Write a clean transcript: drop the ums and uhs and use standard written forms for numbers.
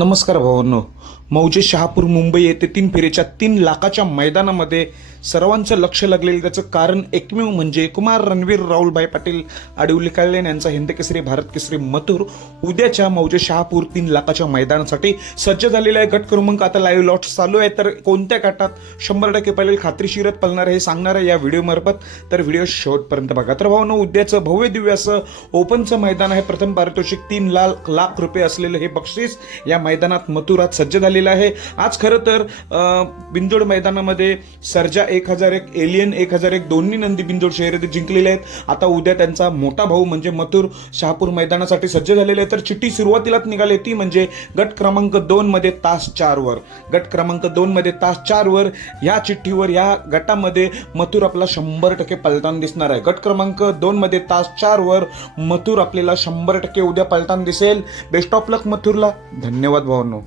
नमस्कार भावांनो. मौजे शहापूर मुंबई येथे 3 फेरीच्या 3 लाखाच्या मैदानामध्ये सर्वांचं लक्ष लागलेलं त्याचं कारण एकमेव म्हणजे कुमार रणवीर राहुलभाई पाटील आडिवली कल्याण यांचा हिंद केसरी भारत केसरी मथुर उद्याच्या मौजे शहापूर 3 लाखाच्या मैदानासाठी सज्ज झालेला आहे. गट क्रमांक आता लाईव्ह लॉट चालू आहे, तर कोणत्या गटात 100% पळेल खात्रीशीरत पळणार हे सांगणार आहे या व्हिडिओ मार्फत. तर व्हिडिओ शेवटपर्यंत बघा. तर भावांनो, उद्याचं भव्य दिव्य असं ओपनचं मैदान आहे. प्रथम पारितोषिक 3 लाख रुपये असलेलं हे बक्षीस या मैदानात मथुरात सज्ज झालेलं आहे. आज खरं तर बिंजोड मैदानामध्ये सर्जा 1001 एलियन 1001 दोन्ही नंदी बिंजोड शहरात जिंकलेले आहेत. आता उद्या त्यांचा मोठा भाऊ म्हणजे मथुर शहापूर मैदानासाठी सज्ज झालेले आहे. तर चिठ्ठी सुरुवातीलाच निघाली ती म्हणजे गट क्रमांक 2 मध्ये तास 4 वर. गट क्रमांक 2 मध्ये तास 4 वर या चिठ्ठीवर या गटामध्ये मथुर आपला 100% पलताना दिसणार आहे. गट क्रमांक 2 मध्ये तास 4 वर मथुर आपल्याला 100% उद्या पलताना दिसेल. बेस्ट ऑफ लक मथुरला. धन्यवाद भावांनो.